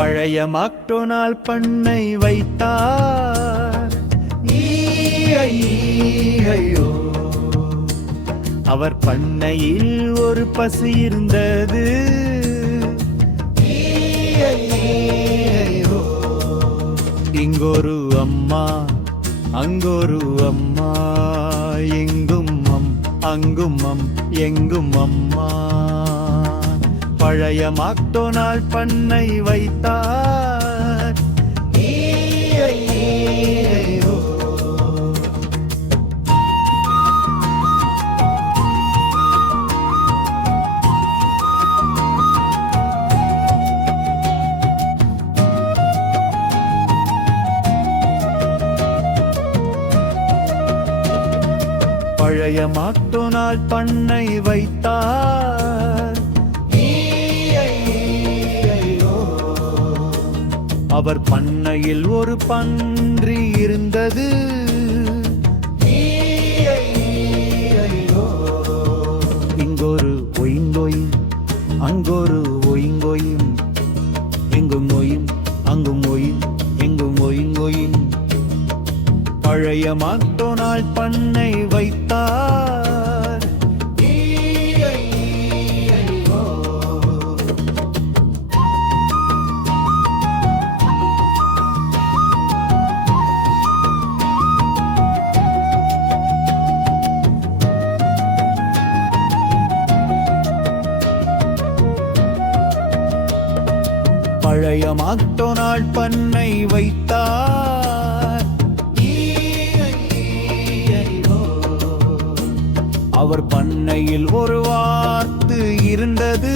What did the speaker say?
பழைய மாக்டொனால் பண்ணை வைத்தார். ஐயோ, அவர் பண்ணையில் ஒரு பசு இருந்தது. இங்கொரு அம்மா அங்கொரு அம்மா, எங்கும் அங்கும் எங்கும் அம்மா. பழைய மாக்டொனால் பண்ணை வைத்தார். பழைய மாக்டொனால் பண்ணை வைத்தார். அவர் பண்ணையில் ஒரு பன்றி இருந்தது. இங்கொரு ஒயிங்கொயின் அங்கொரு ஒயிங்கொயின், எங்கும் ஒயின் அங்கும் ஒயின் எங்கும் ஒயிங்கொயின். பழைய மாக்டொனால் பண்ணை வைத்தார். பழைய மாக்டொனால் பண்ணை வைத்தார். அவர் பண்ணையில் ஒரு வாத்து இருந்தது.